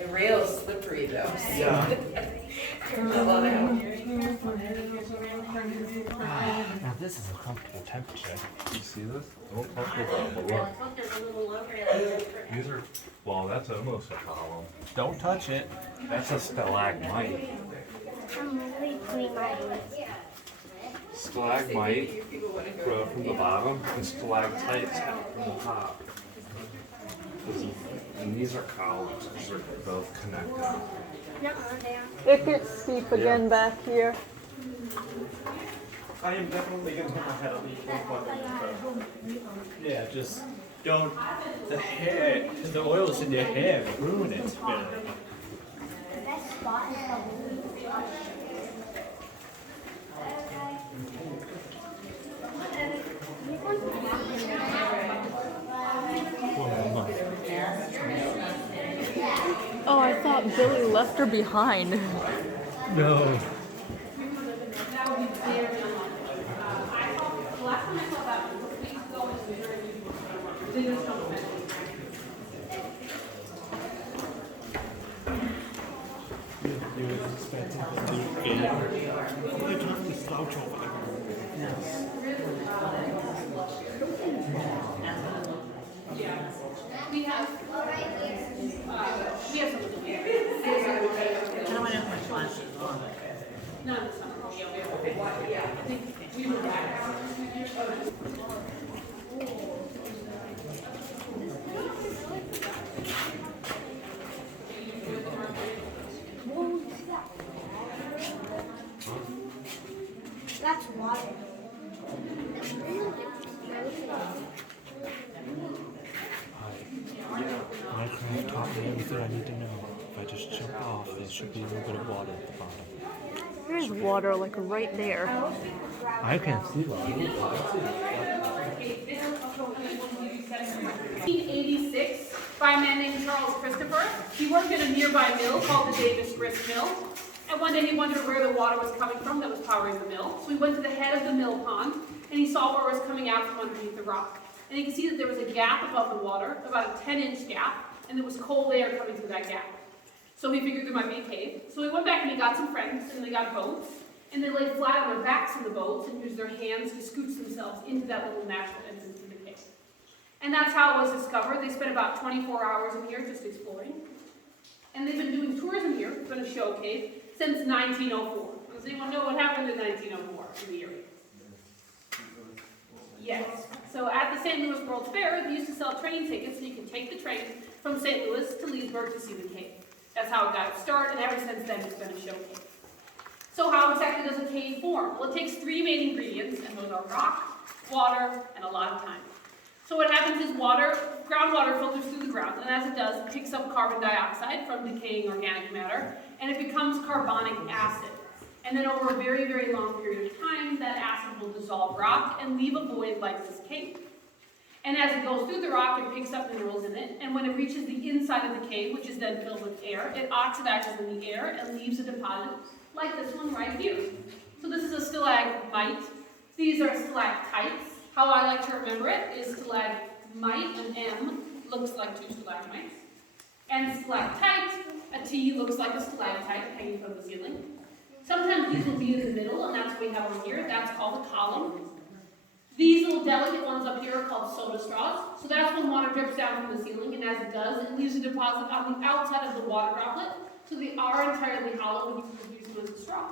The rail's slippery though. Yeah. There's a lot of help. Now this is a comfortable temperature. You see this? Don't touch it though, but look. These are, well, that's almost a column. Don't touch it. That's a stalagmite. I'm really putting my Stalagmite grow from the bottom, and stalactites come from the top. And these are columns, because they're both connected. It gets steep again back here. I am definitely gonna put my head on the yeah, just don't the hair, the oils in your hair ruin it. The best spot is Oh, I thought Billy left her behind. No. You were expecting to do it. I dropped the slouch over there. Yes. We have someone to wear. I don't want to have my flashes on. Not in the summer. Yeah, I think we were back. That's water. Minecraft taught me everything I need to know. If I just jump off, there should be a little bit of water at the bottom. There's water like right there. I can't see that. 1886 by a man named Charles Christopher. He worked at a nearby mill called the Davis Grist Mill. And one day he wondered where the water was coming from that was powering the mill. So he went to the head of the mill pond and he saw where it was coming out from underneath the rock. And you can see that there was a gap above the water, about a 10-inch gap, and there was cold air coming through that gap. So he figured there might be a cave. So he went back and he got some friends and they got boats and they laid flat on their backs in the boats and used their hands to scooch themselves into that little natural entrance to the cave. And that's how it was discovered. They spent about 24 hours in here just exploring. And they've been doing tourism here, it's been a show cave, since 1904. Does anyone know what happened in 1904 in the area? Yes. So at the St. Louis World's Fair, they used to sell train tickets so you could take the train from St. Louis to Leesburg to see the cave. That's how it got its start, and ever since then it's been a show cave. So how exactly does a cave form? Well, it takes three main ingredients, and those are rock, water, and a lot of time. So what happens is groundwater filters through the ground, and as it does, it picks up carbon dioxide from decaying organic matter, and it becomes carbonic acid. And then over a very, very long period of time, that acid will dissolve rock and leave a void like this cave. And as it goes through the rock, it picks up minerals in it, and when it reaches the inside of the cave, which is then filled with air, it oxidizes in the air and leaves a deposit like this one right here. So this is a stalagmite. These are stalactites. How I like to remember it is stalagmite, an M, looks like two stalagmites. And stalactite, a T looks like a stalactite hanging from the ceiling. Sometimes these will be in the middle, and that's what we have over here. That's called a column. These little delicate ones up here are called soda straws. So that's when water drips down from the ceiling, and as it does, it leaves a deposit on the outside of the water droplet. So they are entirely hollow when you use them as a straw.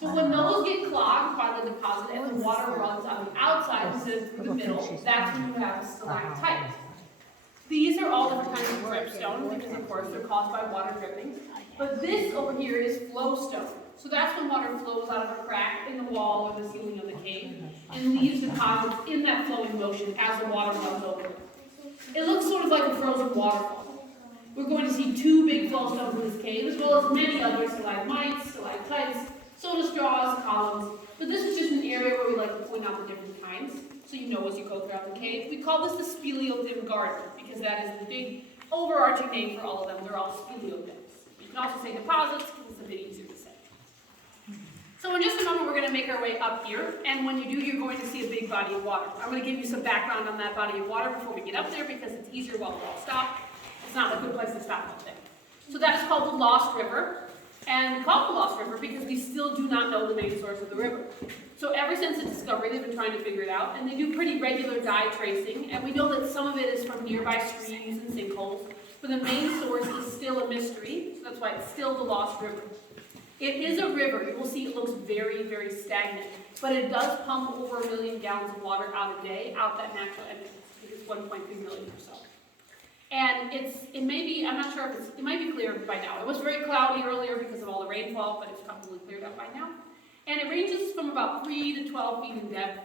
So when those get clogged by the deposit and the water runs on the outside instead of through the middle, that's when you have a stalactite. These are all different kinds of dripstone because, of course, they're caused by water dripping. But this over here is flowstone. So that's when water flows out of a crack in the wall or the ceiling of the cave and leaves deposits in that flowing motion as the water runs over it. It looks sort of like a frozen waterfall. We're going to see two big flowstones in this cave, as well as many other stalagmites, stalactites, soda straws, columns. But this is just an area where we like to point out the different kinds, so you know as you go throughout the cave. We call this the speleothem garden, because that is the big overarching name for all of them. They're all speleothems. You can also say deposits, because it's a bit easier to say. So in just a moment, we're going to make our way up here, and when you do, you're going to see a big body of water. I'm going to give you some background on that body of water before we get up there, because it's easier while we all stop. It's not a good place to stop up there. So that's called the Lost River. And we call it the Lost River because we still do not know the main source of the river. So ever since its discovery, they've been trying to figure it out, and they do pretty regular dye tracing, and we know that some of it is from nearby streams and sinkholes, but the main source is still a mystery, so that's why it's still the Lost River. It is a river. You will see it looks very, very stagnant, but it does pump over 1 million gallons of water out a day out that natural entrance. I think it's 1.3 million or so. And it may be, I'm not sure if it might be clear by now. It was very cloudy earlier because of all the rainfall, but it's probably cleared up by now. And it ranges from about 3 to 12 feet in depth.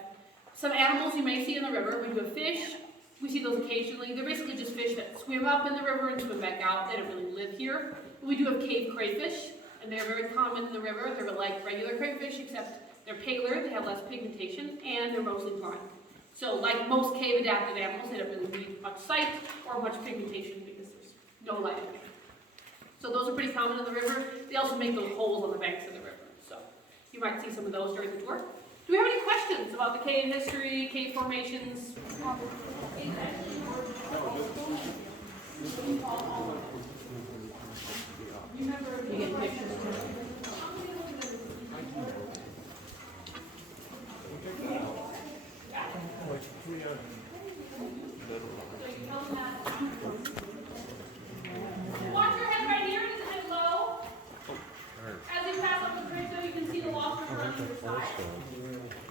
Some animals you may see in the river. We do have fish. We see those occasionally. They're basically just fish that swim up in the river and swim back out. They don't really live here. We do have cave crayfish, and they're very common in the river. They're like regular crayfish, except they're paler, they have less pigmentation, and they're mostly blind. So like most cave-adapted animals, they don't really need much sight or much pigmentation because there's no light in there. So those are pretty common in the river. They also make those holes on the banks of the river. So you might see some of those during the tour. Do we have any questions about the cave history, cave formations? You get pictures too. Watch your head right here. Is it low? As you pass up the bridge, though, you can see the Lost River on the other side.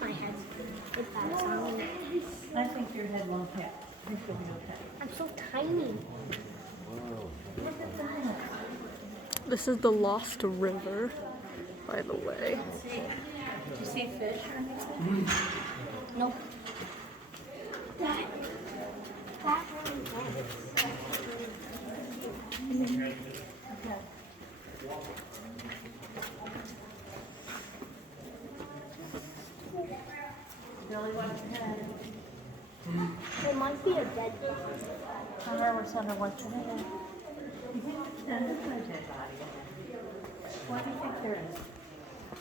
My head's with that sound. I think your head won't hit. I think you'll be okay. I'm so tiny. Look at that. This is the Lost River, by the way. See, do you see fish or anything? Nope. That really Okay. Billy, watch your head. It might be a dead one. Remember, Sandra, watch your head. There's no dead body. What do you think there is?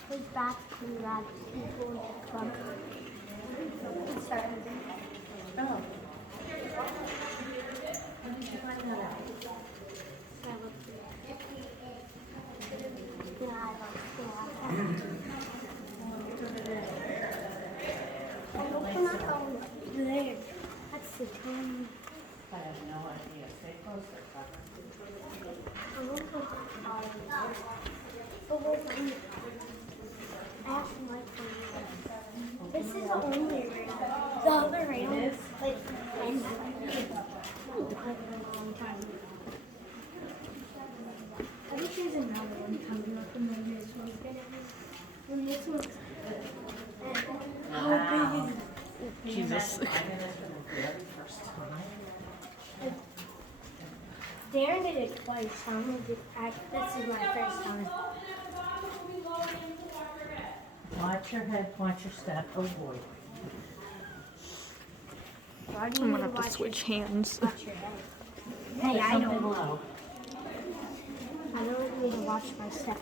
His back to that people in the trunk. It's starting to Oh. When did you find that out? There. That's the time. I have no idea. Stay closer, Tucker. I have some light from you. This is the only rail. The other rail is like a long time. I think there's another one coming up and then this one's gonna be. And this one's. How big is it? Jesus. I did this for the very first time. Darren did it twice. This is my first time. Watch your head, watch your step. Oh boy. Why do you I'm need gonna have to watch switch your- hands. Watch your head. Hey, I Something don't. low. I don't need to watch my step.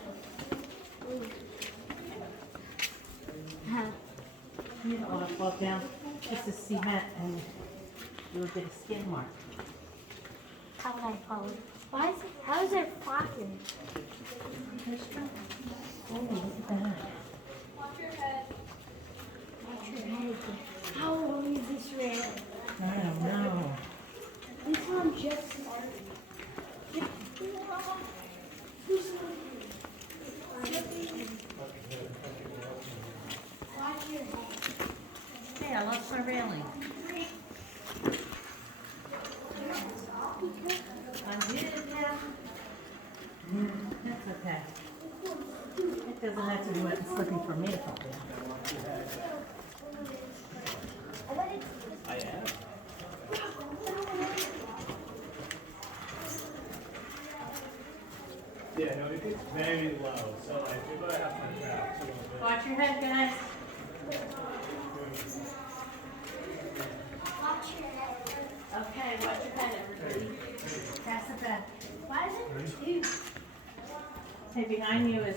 You don't want to fall down. This is cement and you'll get a skin mark. How would I fall? Why is it? How is there fire? Oh, look at that. Watch your head. Watch your head. How long is this rail? I don't know. This one just started. Watch your head. Hey, I lost my railing. I did, yeah. That's okay. It doesn't have to be wet and slipping for me to fall down. I am. Yeah, no, it gets very low, so like you're gonna have to craft a little bit. Watch your head, guys. Okay, watch your head, everybody. Pass it back. Why is it two? Hey, behind you is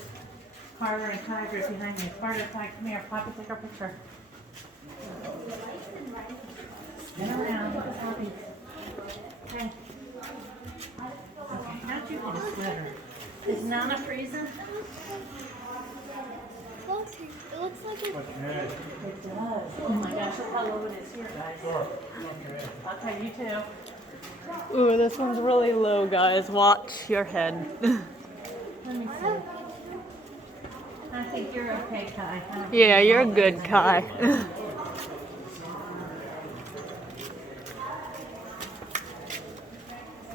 Carter and Tiger behind you. Carter, Tiger, come here. Papa, take our picture. Spin around, Bobby. Okay. Okay, how'd you get a sweater? Is Nana freezing? Look, it looks like a It does. Oh my gosh, look how low it is here, guys. Sure. Okay, you too. Ooh, this one's really low, guys. Watch your head. Let me see. I think you're okay, Kai. Yeah, you're good, Kai.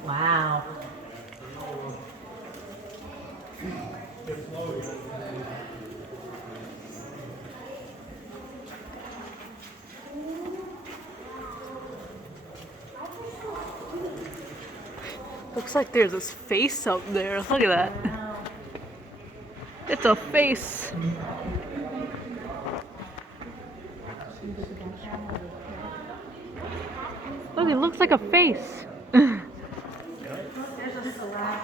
Wow. Looks like there's this face up there. Look at that. It's a face. Look, it looks like a face. There's a salad.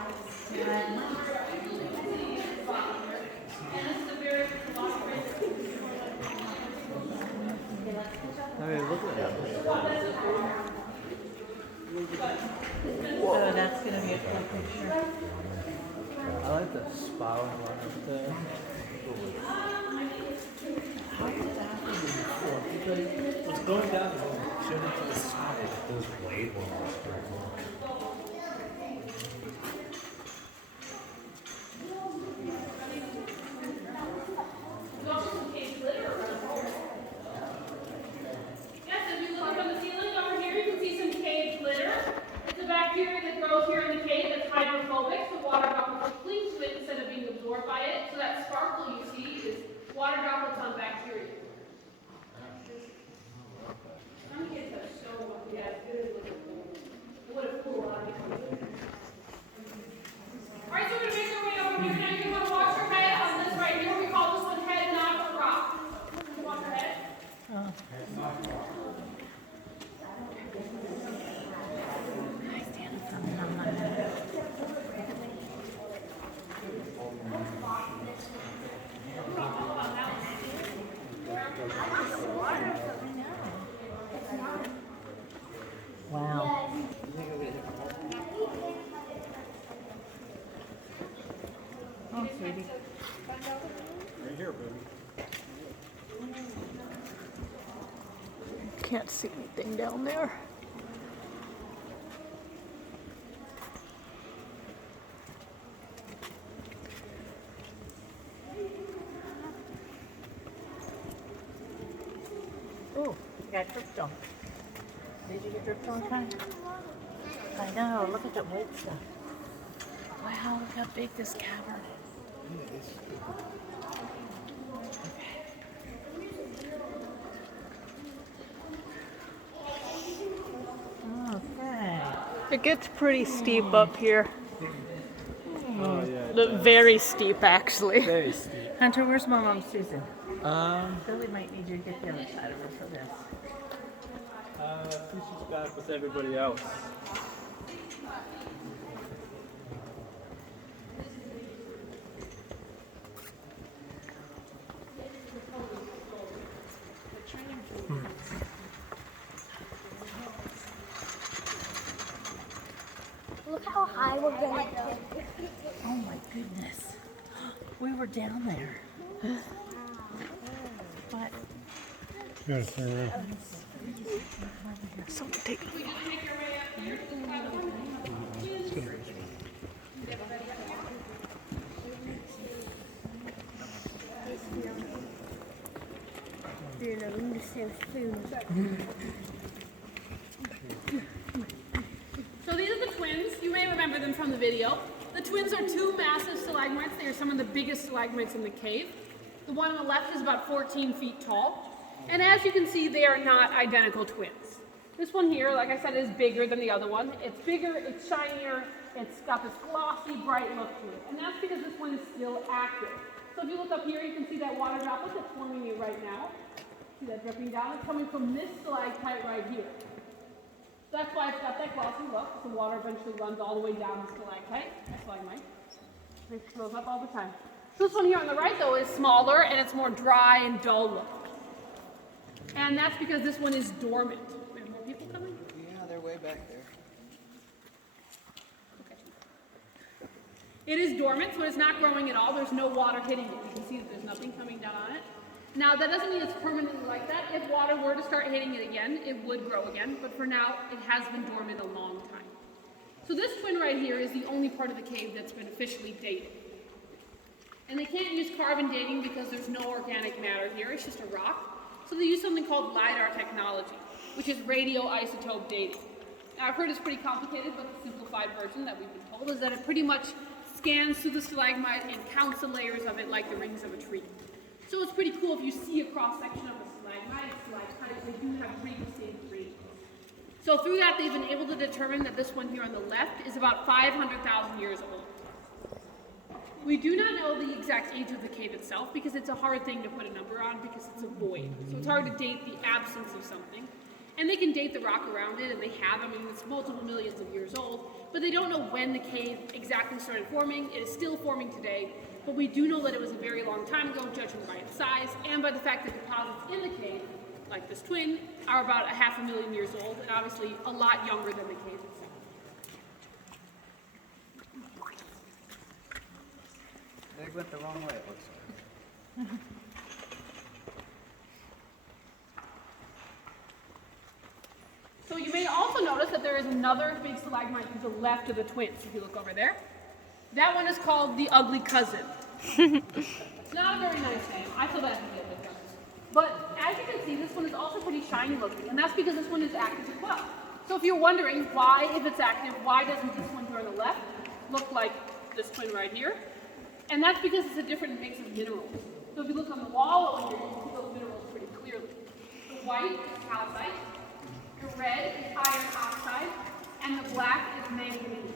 So that's gonna be a cool picture. I like the spiral one up there. How did that happen before? Because it was going down and going shooting to the side. Those blade ones are pretty cool. Yes, if you look up on the ceiling over here, you can see some cave glitter. It's a bacteria that grows here in the cave that's hydrophobic, so water droplets will cling to it instead of being absorbed by it. So that sparkle you see is water droplets on bacteria. Some kids have so much, yeah, it's good looking. It would have cooled a lot of people. All right, so we're gonna make our way over here. Now you're gonna wash your head on this right here. We call this one head, not a rock. Wash your head. Wow. Oh, sweetie. Right here, baby. Can't see anything down there. Ooh, you got dripped on. Did you get dripped on, Kai? I know, look at that white stuff. Wow, look how big this cavern is. Okay. It gets pretty steep up here. Oh, yeah. Very steep, actually. Very steep. Hunter, where's my mom, Susan? Um, Billy might need you to get the other side of her for this. I think she's back with everybody else. Look how high we're gonna go. Oh my goodness. We were down there. But Someone take me. So these are the twins. You may remember them from the video. The twins are two massive stalagmites. They are some of the biggest stalagmites in the cave. The one on the left is about 14 feet tall. And as you can see, they are not identical twins. This one here, like I said, is bigger than the other one. It's bigger, it's shinier, it's got this glossy, bright look to it. And that's because this one is still active. So if you look up here, you can see that water droplet that's forming here right now. See that dripping down? It's coming from this stalactite right here. So that's why it's got that glossy look. The water eventually runs all the way down the stalactite. That's stalagmite. It shows up all the time. This one here on the right, though, is smaller and it's more dry and dull look. And that's because this one is dormant. We have more people coming? Yeah, they're way back there. It is dormant, so it's not growing at all. There's no water hitting it. You can see that there's nothing coming down on it. Now, that doesn't mean it's permanently like that. If water were to start hitting it again, it would grow again. But for now, it has been dormant a long time. So this twin right here is the only part of the cave that's been officially dated. And they can't use carbon dating because there's no organic matter here. It's just a rock. So they use something called LIDAR technology, which is radioisotope dating. Now, I've heard it's pretty complicated, but the simplified version that we've been told is that it pretty much scans through the stalagmite and counts the layers of it like the rings of a tree. So it's pretty cool if you see a cross-section of a stalagmite, they do have pretty distinct rings. So through that, they've been able to determine that this one here on the left is about 500,000 years old. We do not know the exact age of the cave itself because it's a hard thing to put a number on because it's a void. So it's hard to date the absence of something. And they can date the rock around it, and they have. I mean, it's multiple millions of years old, but they don't know when the cave exactly started forming. It is still forming today, but we do know that it was a very long time ago, judging by its size, and by the fact that deposits in the cave, like this twin, are about 500,000 years old, and obviously a lot younger than the cave itself. They went the wrong way, it looks like. So you may also notice that there is another big stalagmite to the left of the twins. If you look over there, that one is called the ugly cousin. It's not a very nice name. I feel bad for the ugly cousin. But as you can see, this one is also pretty shiny looking, and that's because this one is active as well. So if you're wondering why, if it's active, why doesn't this one here on the left look like this twin right here? And that's because it's a different mix of minerals. So if you look on the wall over here, you can see those minerals pretty clearly. The white is calcite. The red is iron oxide, and the black is manganese.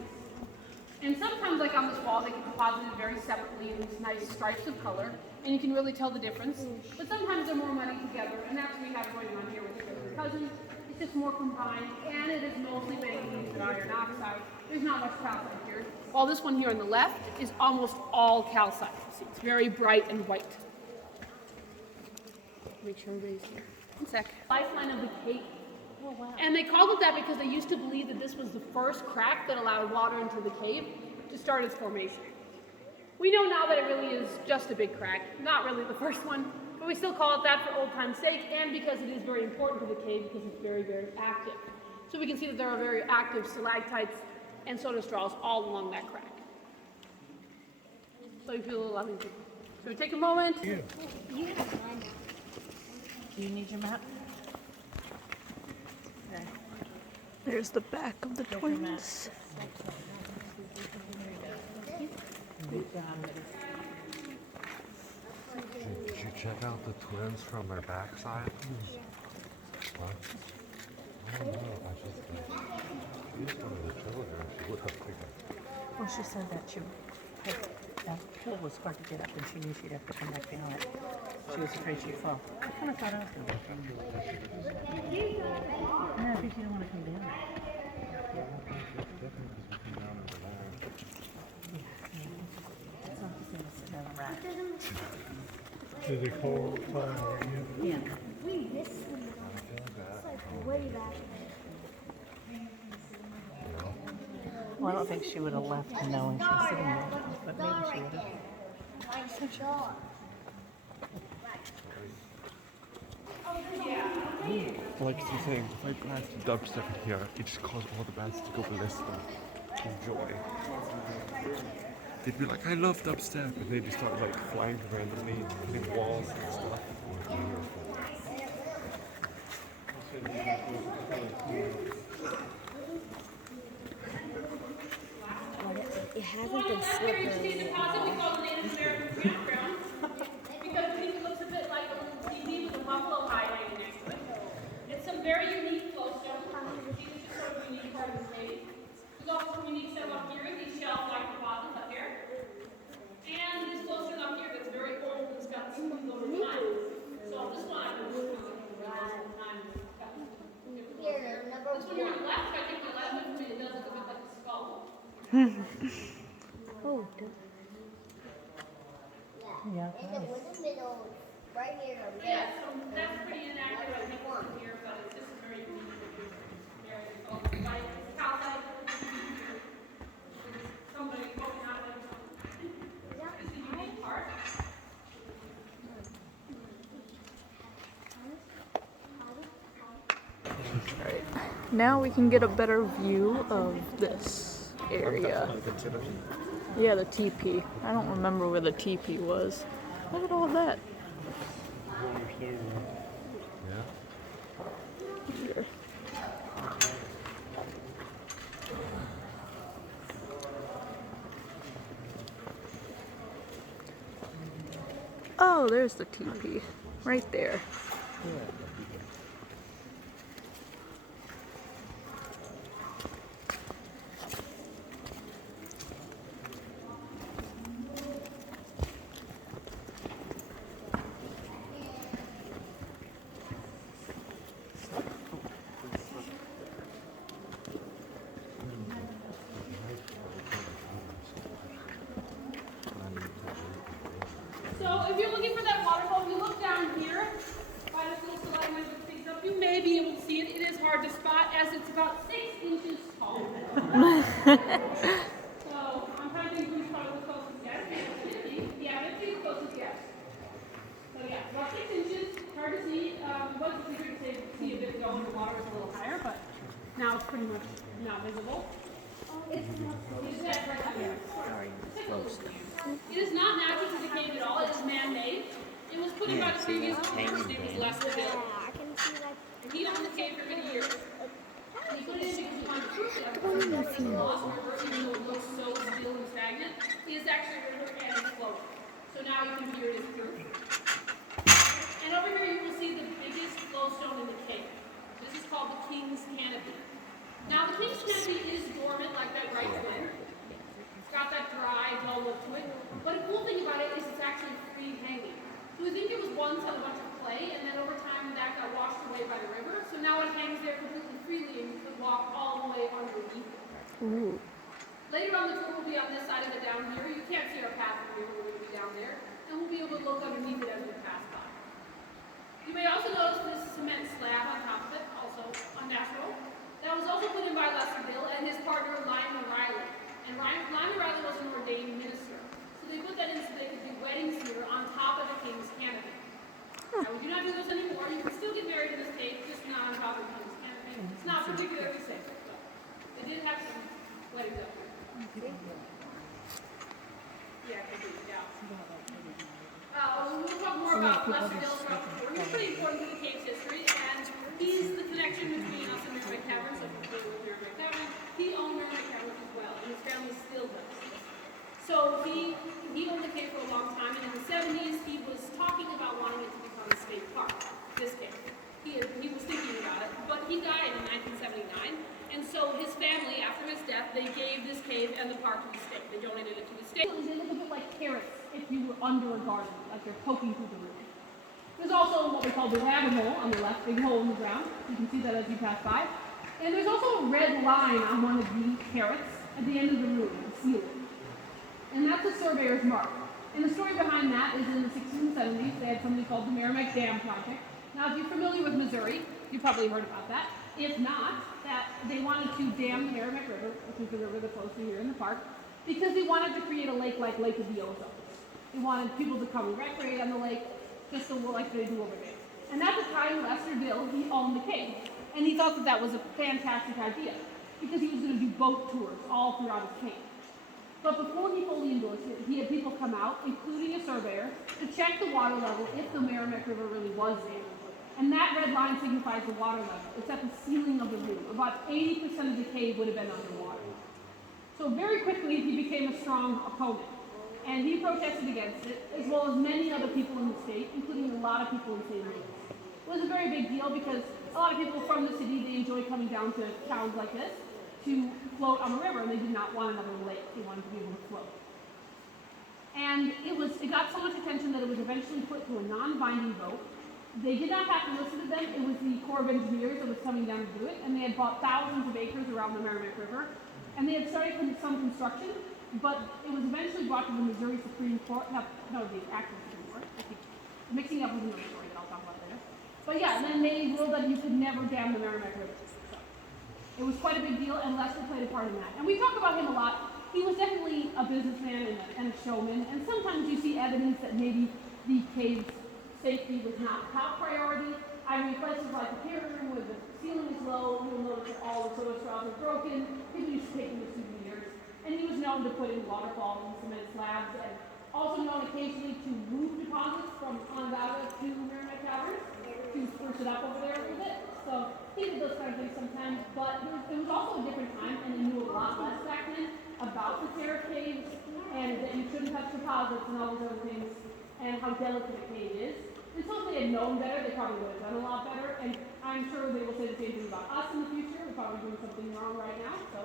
And sometimes, like on this wall, they get deposited very separately in these nice stripes of color, and you can really tell the difference. But sometimes they're more muddy together, and that's what we have going on here with the cousin. It's just more combined, and it is mostly manganese and iron oxide. There's not much calcite here. While this one here on the left is almost all calcite. See, it's very bright and white. Make sure everybody's here. One sec. Lifeline of the cave. Oh, wow. And they called it that because they used to believe that this was the first crack that allowed water into the cave to start its formation. We know now that it really is just a big crack, not really the first one, but we still call it that for old time's sake and because it is very important to the cave because it's very, very active. So we can see that there are very active stalactites and soda straws all along that crack. So you feel a little uneasy. So we take a moment. Do you need your map? Okay. There's the back of the twins. Did you check out the twins from their backside? What? I don't know. She just wanted to chill her. She would have to. Well, she said that that hill was hard to get up, and she knew she'd have to come back down it. She was afraid she'd fall. I kind of thought I was going to go. No, I think you don't want to come down. It's not the same as sitting on a rack. Did they call Yeah. We missed them. It's like way back. Well, I don't think she would have left knowing she was sitting there, but maybe she would have. Like you saying, if I blast dubstep in here, it just caused all the bands to go ballistic. Enjoy. They'd be like, I love dubstep, and they'd just start like flying randomly, hitting walls and stuff. It hasn't been slippery. Deposit we call the Native American campground because I think it looks a bit like a little TV with a buffalo hide hanging next to it. It's some very unique flowstone. These are just sort of unique part of the cave. There's also some unique stuff up here, these shelf-like deposits up here. And this flowstone up here that's very old and it's got smooth over time. So this one I can smooth over time. Here, number This one here on the left, I think the left one it does look a bit like a skull. Oh, Yeah. in the middle, right here. Yeah, so that's pretty inactive, I think. Now we can get a better view of this area. Yeah, the teepee. I don't remember where the teepee was. Look at all that. Here. Oh, there's the teepee. Right there. So if you're looking for that waterfall, if you look down here, by this little stalagmite with things up, you may be able to see it. It is hard to spot as it's about 6 inches tall. So I'm trying to think who's probably the closest guess. Yeah, it's the closest guess. So yeah, about 6 inches. Hard to see. It was easier to see a bit ago when the water was a little higher, but now it's pretty much not visible. It's that right up here. It is not natural to the cave at all. It is man-made. It was put in by the previous owner. His name was Lester Bill. I can see like And he owned the cave for many years. And he put it in because he wanted to prove that the lost river, even though it looks so still and stagnant, is actually a river and it's flowing. So now you can hear it is proof. And over here you will see the biggest flowstone in the cave. This is called the King's Canopy. Now the King's Canopy is dormant like that right twin. It's got that dry, dull look to it. But a cool thing about it is it's actually free hanging. So we think it was once a bunch of clay, and then over time that got washed away by the river. So now it hangs there completely freely, and you could walk all the way underneath it. Ooh. Later on the tour will be on this side of it down here. You can't see our path from here, we're going to be down there. And we'll be able to look underneath it as we pass by. You may also notice this cement slab on top of it, also unnatural. That was also put in by Lester Bill and his partner Lyman Riley. And Lyman Riley was an ordained minister. So they put that in so they could do weddings here on top of the King's Canopy. Now we do not do this anymore. You can still get married in this cave, just not on top of the King's Canopy. It's not particularly safe. But they did have some weddings up here. Yeah, they do, yeah. We'll talk more about Lester Bill throughout the tour. He's pretty important to the cave's history, and he's the connection between us and Merrimack Caverns. So if you're familiar with Merrimack Caverns, he owned Merrimack Caverns as well, and his family still does. So he owned the cave for a long time, and in the 70s, he was talking about wanting it to become a state park, this cave. He was thinking about it, but he died in 1979, and so his family, after his death, they gave this cave and the park to the state. They donated it to the state. They look a bit like carrots if you were under a garden, like they're poking through the roof. There's also what we call the rabbit hole on the left, big hole in the ground. You can see that as you pass by. And there's also a red line on one of the carrots at the end of the room, the ceiling. And that's a surveyor's mark. And the story behind that is in the 60s and 70s, they had something called the Merrimack Dam Project. Now, if you're familiar with Missouri, you've probably heard about that. If not, that they wanted to dam the Merrimack River, which is the river that flows through here in the park, because they wanted to create a lake like Lake of the Ozarks. They wanted people to come and recreate on the lake, just like they do over there. And at the time, Lester Bill, he owned the cave. And he thought that that was a fantastic idea, because he was going to do boat tours all throughout his cave. But before he fully endorsed it, he had people come out, including a surveyor, to check the water level if the Merrimack River really was there. And that red line signifies the water level. It's at the ceiling of the room. About 80% of the cave would have been underwater. So very quickly, he became a strong opponent. And he protested against it, as well as many other people in the state, including a lot of people in St. Louis. It was a very big deal because a lot of people from the city, they enjoy coming down to towns like this to float on the river, and they did not want another lake. They wanted to be able to float. And it got so much attention that it was eventually put to a non-binding vote. They did not have to listen to them. It was the Corps of Engineers that was coming down to do it, and they had bought thousands of acres around the Merrimack River, and they had started some construction, but it was eventually brought to the Missouri Supreme Court, no, the actual Supreme Court. I think mixing up with another story that I'll talk about later. But yeah, and then they ruled that you could never dam the Merrimack River. So it was quite a big deal, and Lester played a part in that. And we talk about him a lot. He was definitely a businessman and a showman, and sometimes you see evidence that maybe the cave's safety was not top priority. I mean, places like the pier room where the ceiling is low, you'll notice that straws are broken, people used to take them as souvenirs. And he was known to put in waterfalls and cement slabs, and also known occasionally to move deposits from Onondaga to Merrimack Towers to spruce it up over there a little bit. So he did those kind of things sometimes, but it was also a different time, and he knew a lot less back then about the tariff caves, and that you shouldn't touch deposits and all those other things, and how delicate a cave is. And so if they had known better, they probably would have done a lot better, and I'm sure they will say the same thing about us in the future. We're probably doing something wrong right now, so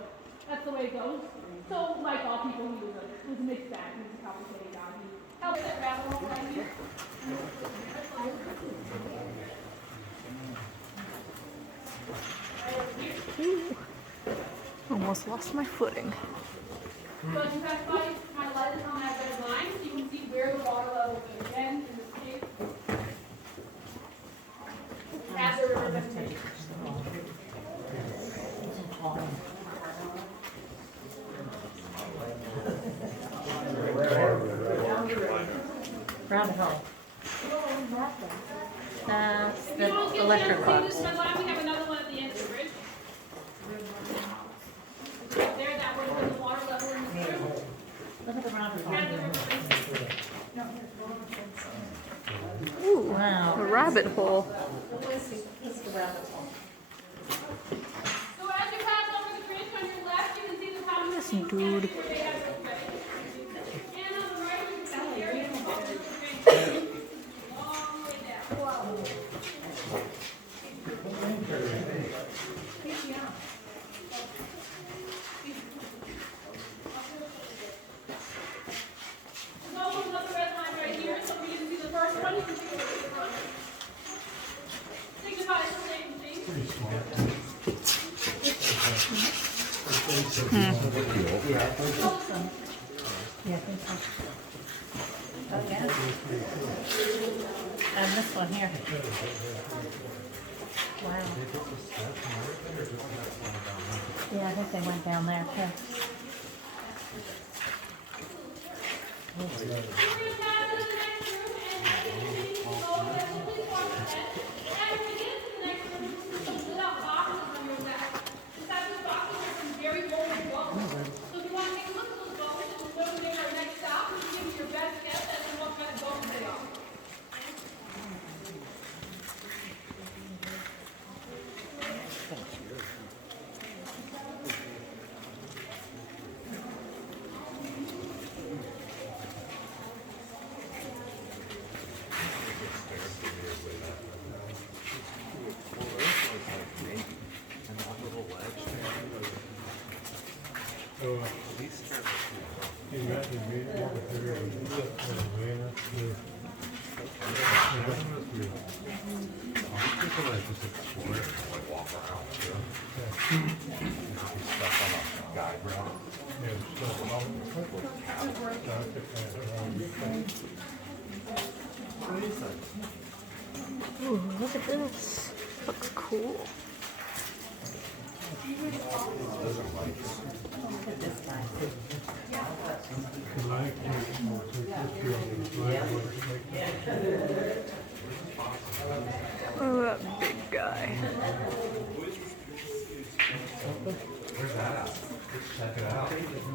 that's the way it goes. So, like all people, he was a mixed bag. He was a complicated guy. He helped that rabbit hole right here. Almost lost my footing. So as you pass by, kind of light it on that red line, so you can see where the water level is again in this cave. As the river vegetation. Rabbit hole. That's If you don't the get electric the box. this red line, we have another one at the end of the bridge. Right there, that would have been the water level in the river. Look at the rabbit hole. As the river vegetation. Ooh, Wow. a rabbit hole. So as you pass over the bridge on your left, you can see the town. This dude. Where they have it ready. And on the right, you can see the area of the bridge. Long way down. There's also another red line right here, so we can see the first one, you can see the second one. Signifies the same thing. Yeah, I think so. Oh, yeah. And this one here. Wow. Yeah, I think they went down there too. We're going to pass into the next room, and so please watch ahead. And when we get into the next room, some lit up boxes on your left. Inside those boxes are some very old bones. So if you want to take a look at those bones, and we'll go to make our next stop, and give me your best guess as to what kind of bones they are. So, you got to meet over here and ran up to Ooh, look at this. Looks cool. Oh, that big guy. Where's that at? Check it out.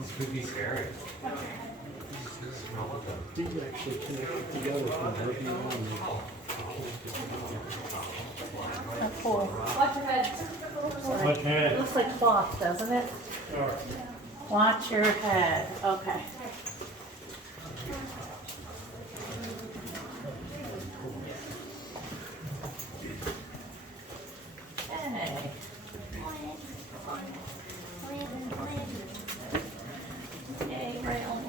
Spooky scary. these actually connected together from working on That's cool. Watch your head. my head. Looks like cloth, doesn't it? Watch your head. Okay. Hey. Yay, right on.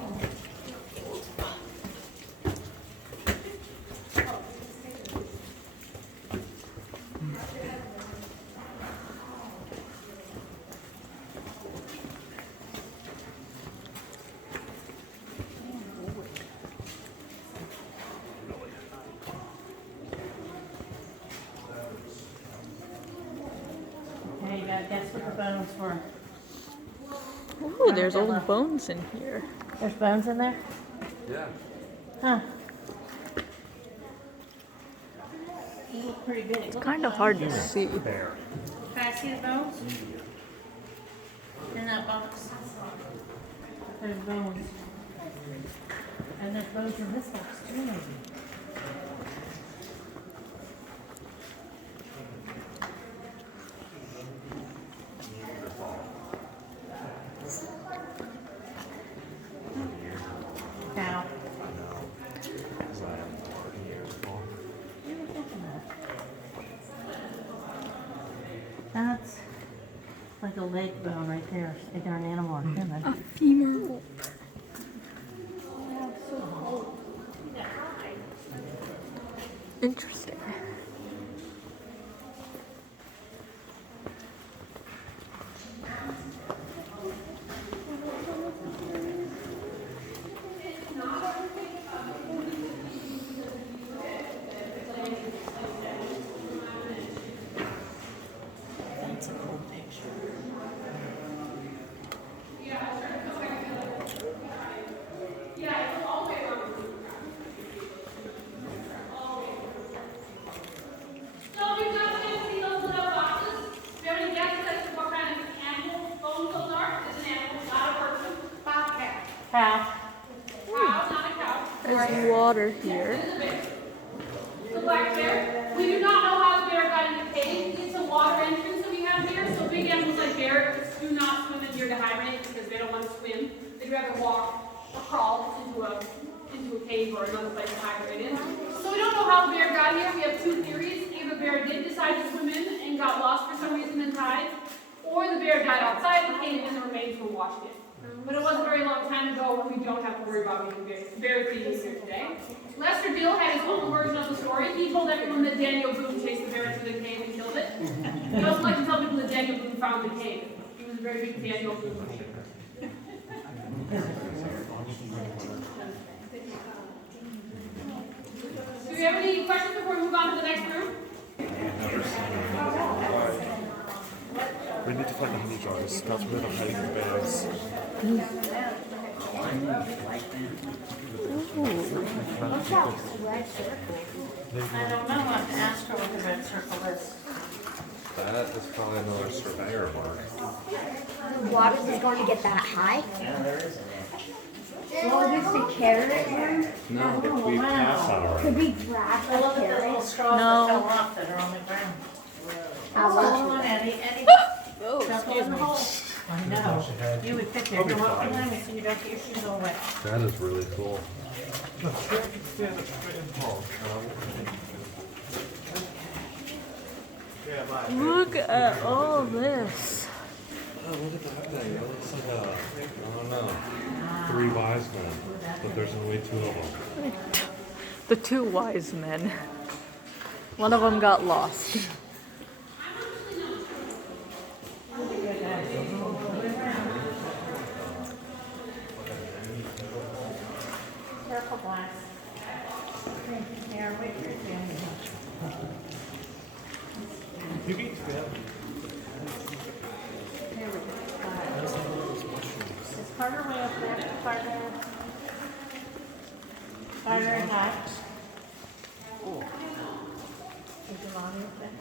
Hey, you gotta guess what the bones were. Ooh, there's old bones in here. There's bones in there? Yeah. Huh. They look pretty big. It's kind of hard to see. Can I see the bones? In that box. There's bones. And there's bones in this box too, maybe. Now. That's like a leg bone right there. Either an animal or human. A femur. Interesting. That's a cool picture. So we've got to see those little boxes. Do you have any guesses as to what kind of animal bones those are? It's an animal, not a person. Bobcat. Cow. Cow, not a cow. There's water here. The black bear. We do not know how the bear got in the cave. It's a water entrance that we have here. So big animals like bears do not swim in here to hibernate because they don't want to swim. They'd rather walk or crawl into a cave or another place to hibernate in. So we don't know how the bear got here. We have two theories. Either the bear did decide to swim in and got lost for some reason and died, or the bear died outside the cave and the remains were washed in. But it was a very long time ago when we don't have to worry about being very clean here today. Lester Dill had his own version of the story. He told everyone that Daniel Boone chased the bear into the cave and killed it. He also liked to tell people that Daniel Boone found the cave. He was a very big Daniel Boone fan. Do we have any questions before we move on to the next room? We need to find the honey jars. That's where the hiding bears. I don't know. I'll have to ask her what the red circle is. That is probably another surveyor mark. Water is going to get that high? Well, is this the carrot one? No, we passed that already. Could we drag I look the at the little carrot? straws No. that fell off that are on the ground. How Hold much? on, Eddie. Eddie. Oh, Don't go in the hole. I know. You would fit there. I'll be You're walking fine. on me so you don't get your shoes all wet. That is really cool. look at all this. Oh, look at that thing. That looks like a, I don't know, 3 wise men. But there's only 2 of them. The two wise men. One of them got lost. Careful, glass. Here, wait for your family. You can eat that. There we go. Is Carter way up there? Carter. Carter and Hutch. Is your mommy up there?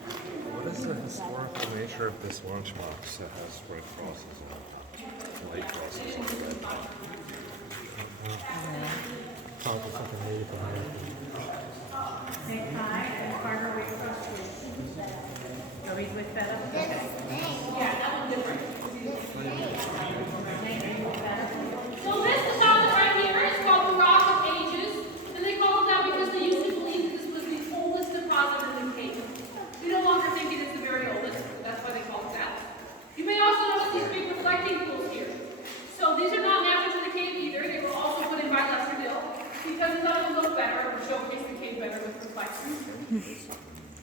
What is the historical nature of this lunchbox that has red crosses on it? White crosses on the red. Sounds like something Native American. Say hi, and Carter, wait for you. Are we with that up? Okay. Yeah, that one's different. So this is found right here. It's called the Rock of Ages. And they call it that because they used to believe that this was the oldest deposit in the cave. We no longer think it is the very oldest. So that's why they call it that. You may also notice these big reflecting pools here. So these are not natural to the cave either. They were also put in by Lester Dill because he thought it would look better or showcase the cave better with reflections.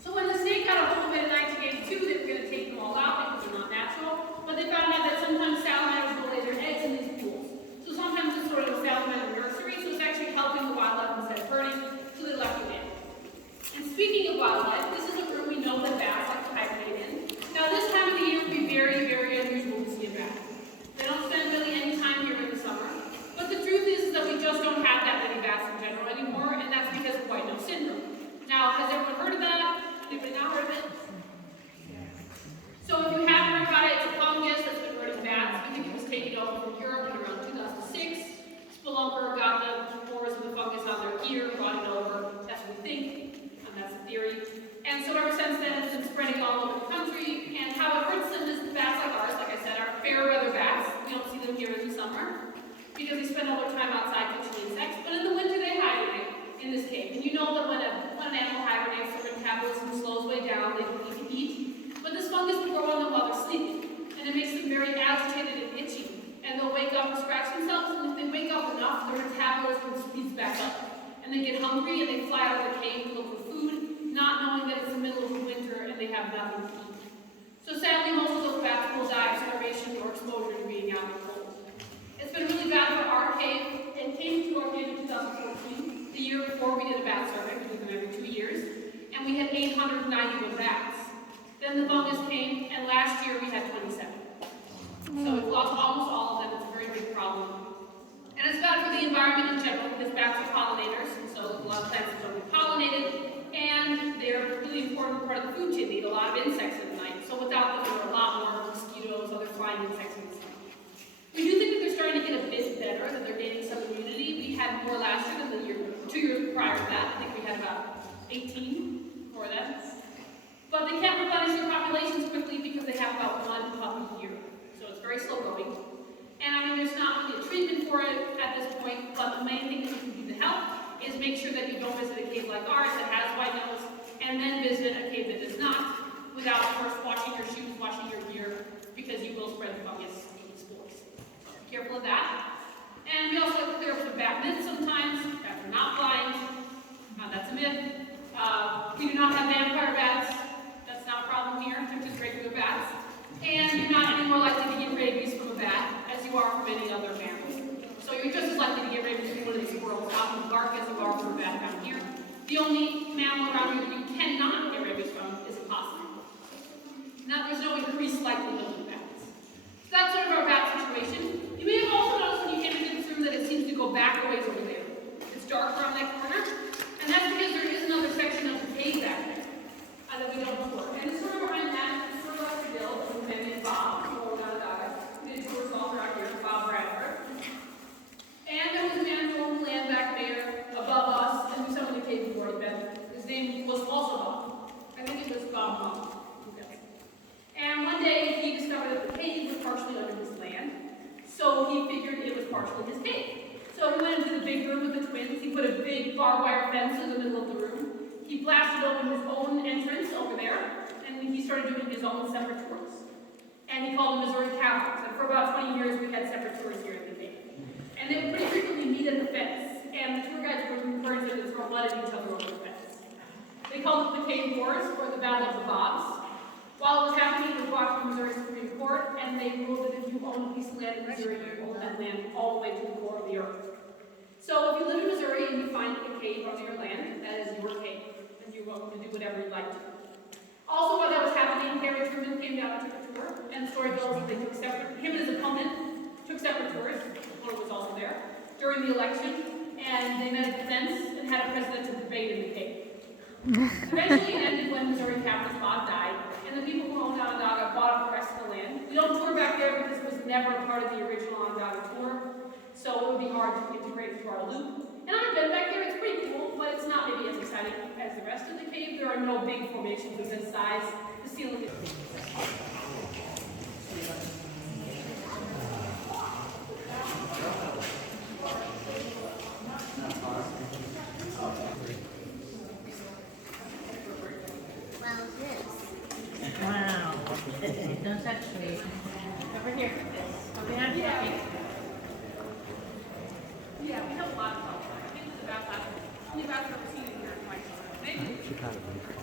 So when the snake got a hold of it in 1982, they were going to take them all out because they're not natural. But they found out that sometimes salamanders will lay their eggs in these pools. So sometimes it's sort of a salamander nursery, so it's actually helping the wildlife instead of hurting, so they left it in. And speaking of wildlife, this is a room we know that bats like to hibernate in. Now this time of the year would be very, very unusual to see a bat. They don't spend really any time here in the summer. But the truth is that we just don't have that many bats in general anymore, and that's because of white nose syndrome. Now, has everyone heard of that? Anybody not heard of it? So if you haven't heard about it, it's a fungus that's been hurting bats. gentleman from Europe in around 2006. Spelunker got the spores of the fungus on their ear, brought it over. That's what we think, and that's the theory. And so ever since then, it's been spreading all over the country. And how it hurts them is bats like ours, like I said, are fair weather bats. We don't see them here in the summer because they spend all their time outside catching insects. But in the winter, they hibernate in this cave. And you know that when an animal hibernates, their metabolism slows way down, they don't need to eat. But this fungus will grow on them while they're sleeping. And it makes them very agitated and itchy. And they'll wake up and scratch themselves. And if they wake up enough, their metabolism speeds back up. And they get hungry and they fly out of the cave to look for food, not knowing that it's the middle of the winter and they have nothing to eat. So sadly, most of those bats will die of starvation or exposure to being out in the cold. It's been really bad for our cave. It came to our cave in 2014. The year before, we did a bat survey. We do them every 2 years. And we had 891 bats. Then the fungus came, and last year we had 27. So we've lost almost all of them. It's a very big problem. And it's bad for the environment in general because bats are pollinators, and so a lot of plants don't get pollinated. And they're a really important part of the food chain. They eat a lot of insects at night. So without them, there are a lot more mosquitoes, other flying insects in the summer. We do think that they're starting to get a bit better, that they're gaining some immunity. We had more last year than the year, 2 years prior to that. I think we had about 18 before that. But they can't replenish their populations quickly because they have about 1 pup a year. So it's very slow going. And I mean, there's not really a treatment for it at this point, but the main thing that you can do to help is make sure that you don't visit a cave like ours that has white nose, and then visit a cave that does not, without first washing your shoes, washing your gear, because you will spread the fungus and the spores. So be careful of that. And we also like to clear up some bat myths sometimes. Bats are not blind. That's a myth. We do not have vampire bats. That's not a problem here. They're just regular bats. And you're not any more likely to get rabies from a bat as you are from any other mammal. So you're just as likely to get rabies from one of these squirrels out in the park as you are from a bat down here. The only mammal around here that you cannot get rabies from is a possum. Now there's no increased likelihood of bats. So that's sort of our bat situation. You may have also noticed when you came into this room that it seems to go back a ways over there. It's dark around that corner. And that's because there is another section of the cave back there that we don't tour. And it's sort of behind that, it's sort of like the bill of a man named Bob from Onondaga. We did tours all throughout here, Bob Bradford. And there was a man who owned land back there above us, and we saw in the cave before he'd been. His name was also Bob. I think it was Bob Bob. Okay. And one day he discovered that the cave was partially under his land, so he figured it was partially his cave. So he went into the big room with the twins. He put a big barbed wire fence in the middle of the room. He blasted open his own entrance over there, and he started doing his own separate tours. And he called them Missouri Catholics. And for about 20 years, we had separate tours here at the cave. And they would pretty frequently meet at the fence. And the tour guides would encourage them to throw mud at each other over the fence. They called it the Cave Wars, or the Battle of the Bobs. While it was happening, it was brought to the Missouri Supreme Court, and they ruled that if you own a piece of land in Missouri, you own that land all the way to the core of the earth. So if you live in Missouri and you find a cave on your land, that is your cave. And you're welcome to do whatever you'd like to. Also, while that was happening, Harry Truman came down and took a tour, and the story goes that they took separate, him and his opponent took separate tours. The opponent was also there during the election, and they met at the fence and had a presidential debate in the cave. Eventually it ended when Missouri Catholic Bob died, and the people who owned Onondaga bought up the rest of the land. We don't tour back there because it was never a part of the original Onondaga tour, so it would be hard to integrate through our loop. And I've been back there, it's pretty cool, but it's not maybe as exciting as the rest of the cave. There are no big formations of this size. The ceiling is... Wow. Don't touch me. Over here. Over here. Yeah, we have a lot of help. I think it's about that. Only about I've ever seen in here twice. Maybe. She kind of really fun.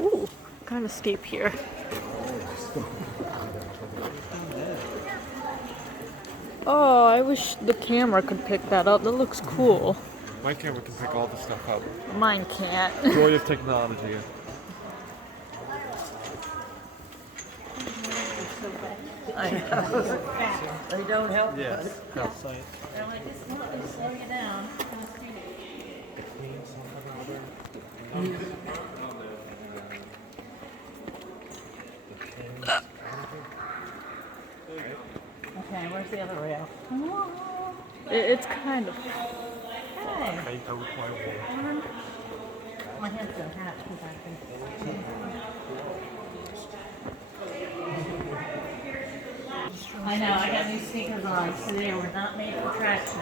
Ooh, kind of steep here. Oh, I wish the camera could pick that up. That looks cool. My camera can pick all the stuff up. Mine can't. Joy of technology. I know. They don't help us. Yes, health science. They're like, it's not, they slow you down. the clean something or other. The Kings, Okay, where's the other rail? It's kind of. Hey, Make a requirement. my hands don't have to back I know, I got new sneakers on, so they were not made for traction.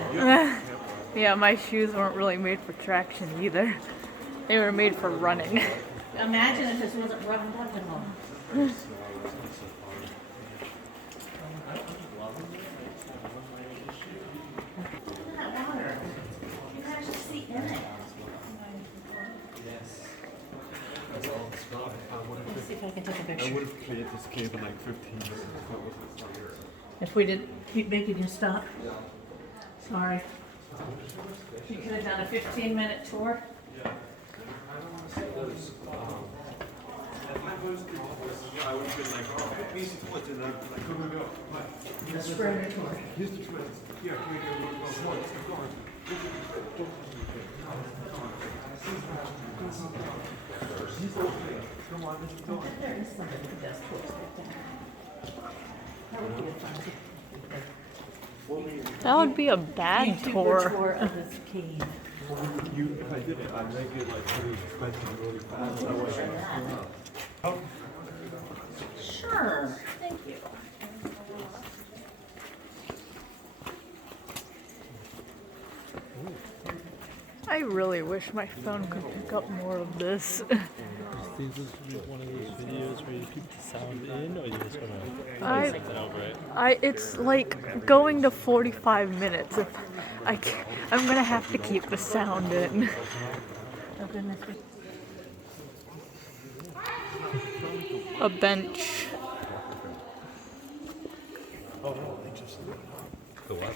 Yeah, my shoes weren't really made for traction either. They were made for running. Imagine if this wasn't roughed up at all. That water, you can actually see in it. Let's see if I can take a I picture. would have cleared this cave in like 15 minutes. If we didn't keep making you stop. Sorry. You could have done a 15-minute tour. I would have been like, oh, easy to put in there. Like, go, go, go. The spreader tour. Here's the twins. Yeah, can we go, go, go, go, go. Come on, let's go. There is somebody who does tours like that. That would be a fun That would be a bad YouTube tour. tour of this cave. If I did it, I'd make it like really expensive, really fast. That way. Sure. Thank you. I really wish my phone could pick up more of this. Do you think this would be one of those videos where you keep the sound in, or you just gonna play something over it? It's like going to 45 minutes. If I'm gonna have to keep the sound in. Oh goodness. A bench. Oh no, they just. The what?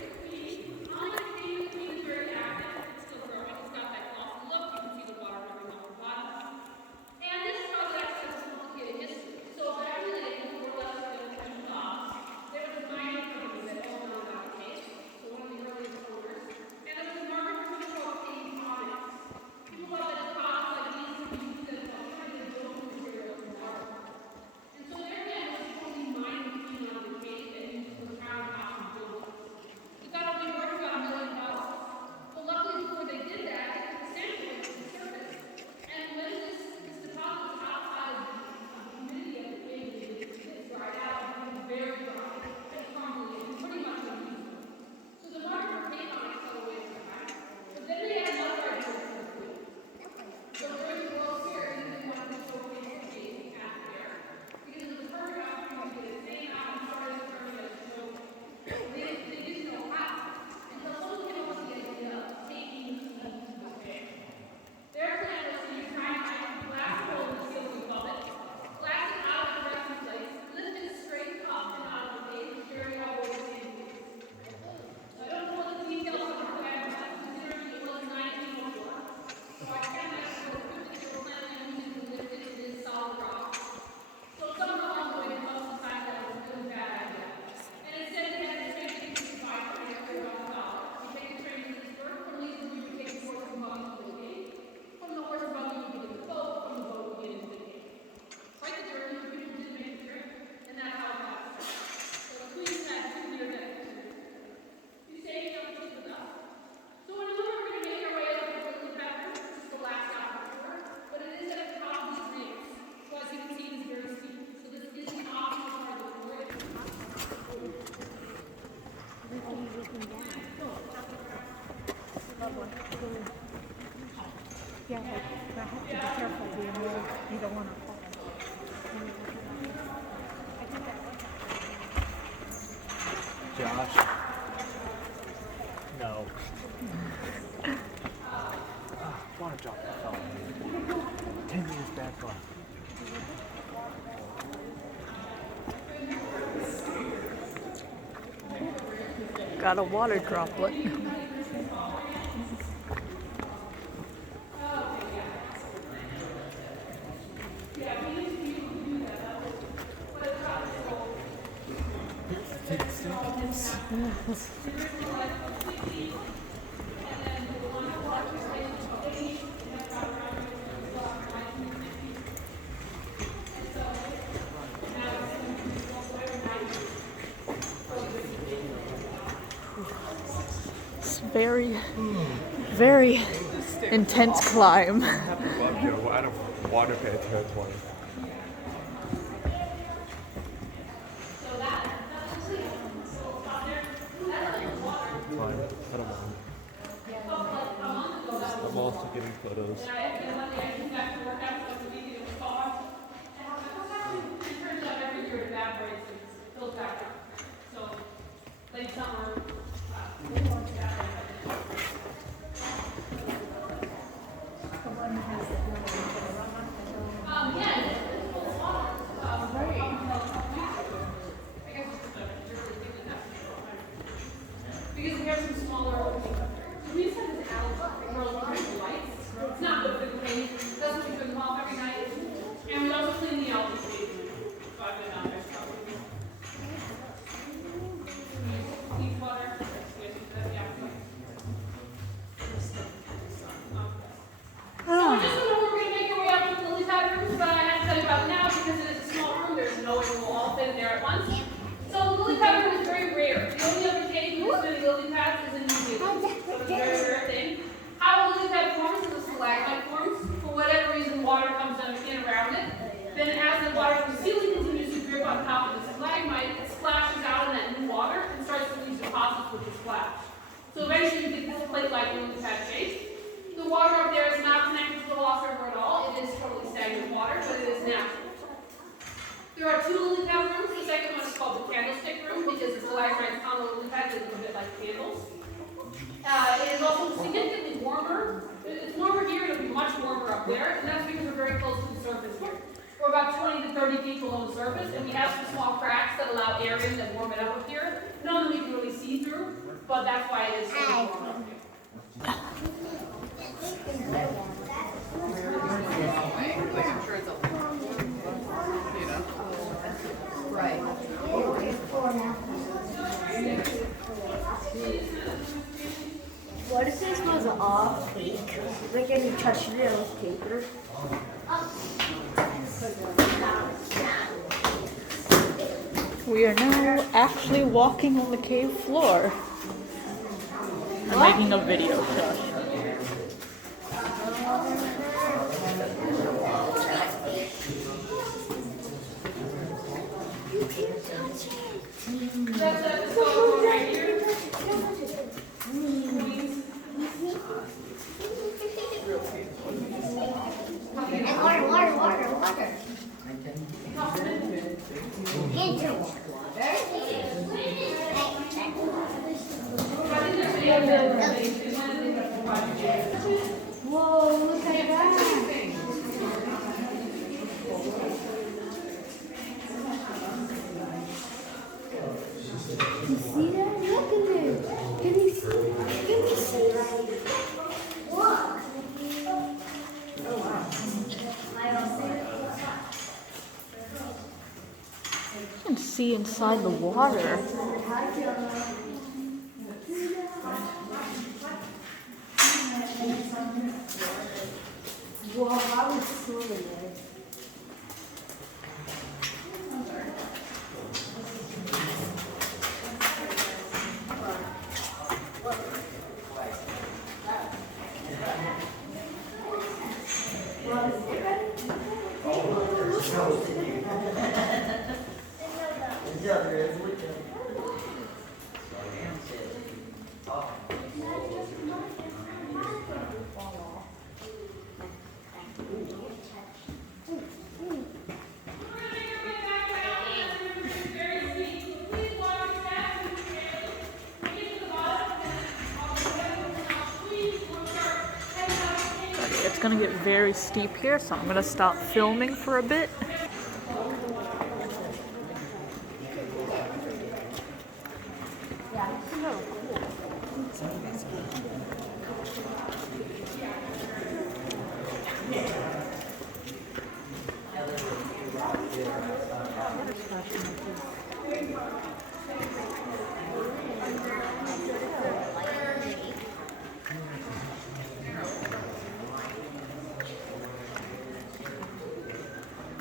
Yeah, but I have to be careful being low. You don't want to fall. Josh. No. Want to drop that fella. 10 years back on. Got a water droplet. It's very, very intense climb. Above you, out of water bed territory. Fine, I don't mind. I'm also getting photos. Because we have some smaller openings up there. So we just have this alley where we're looking at the lights. It's not good for the paint. That's what we turn them off every night. And we also clean the algae occasionally. So I've been down there probably. Clean water. So just so we're going to make our way up to the lily pad rooms, but I have to tell you about it now because it is a small room. There's no way we'll all fit in there at once. So the lily pad room is very rare. The only other cave in which many lily pads is in New Zealand. So it's a very rare thing. How a lily pad forms is a stalagmite forms. For whatever reason, water comes in around it. Then as the water from the ceiling continues to drip on top of the stalagmite, it splashes out in that new water and starts to release deposits with the splash. So eventually you get this plate-like lily pad shape. The water up there is not connected to the lost river at all. It is totally stagnant water, but it is natural. There are two lily pad rooms. The second one is called the candlestick room because the stalagmites on the lily pad is a bit like candles. It is also significantly warmer. It's warmer here, and it'll be much warmer up there, and that's because we're very close to the surface here. We're about 20 to 30 feet below the surface, and we have some small cracks that allow air in that warm it up here. None of them we can really see through, but that's why it is so warm up here. Like I'm sure it's a, you know. Right. What if this was all fake? Like if you touched it, it was paper. We are now actually walking on the cave floor. I'm making a video, Josh. Water. Whoa, look at that. You see that? Look at it. Can you see that? Look. Oh, wow. You can see inside the water. Whoa, I was so good. It's gonna get very steep here, so I'm gonna stop filming for a bit.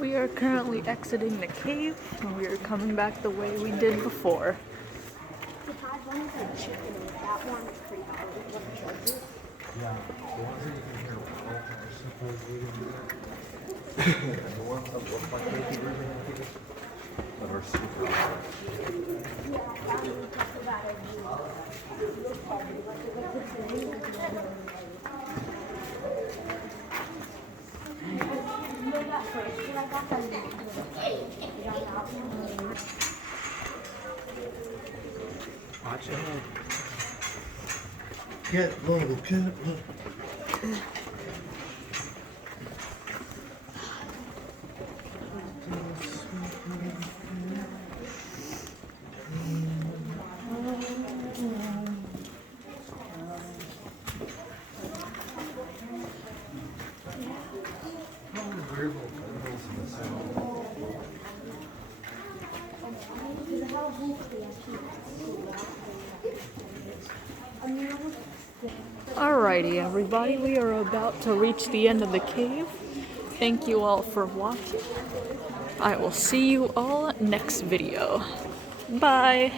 we are currently exiting the cave, and we are coming back the way we did before. We had one with a chicken. That one is pretty cool. Yeah, the ones that you can hear and the ones that look like maybe version of it that are super loud. Watch out. Get low, get low. Alrighty, everybody, we are about to reach the end of the cave. Thank you all for watching. I will see you all next video. Bye!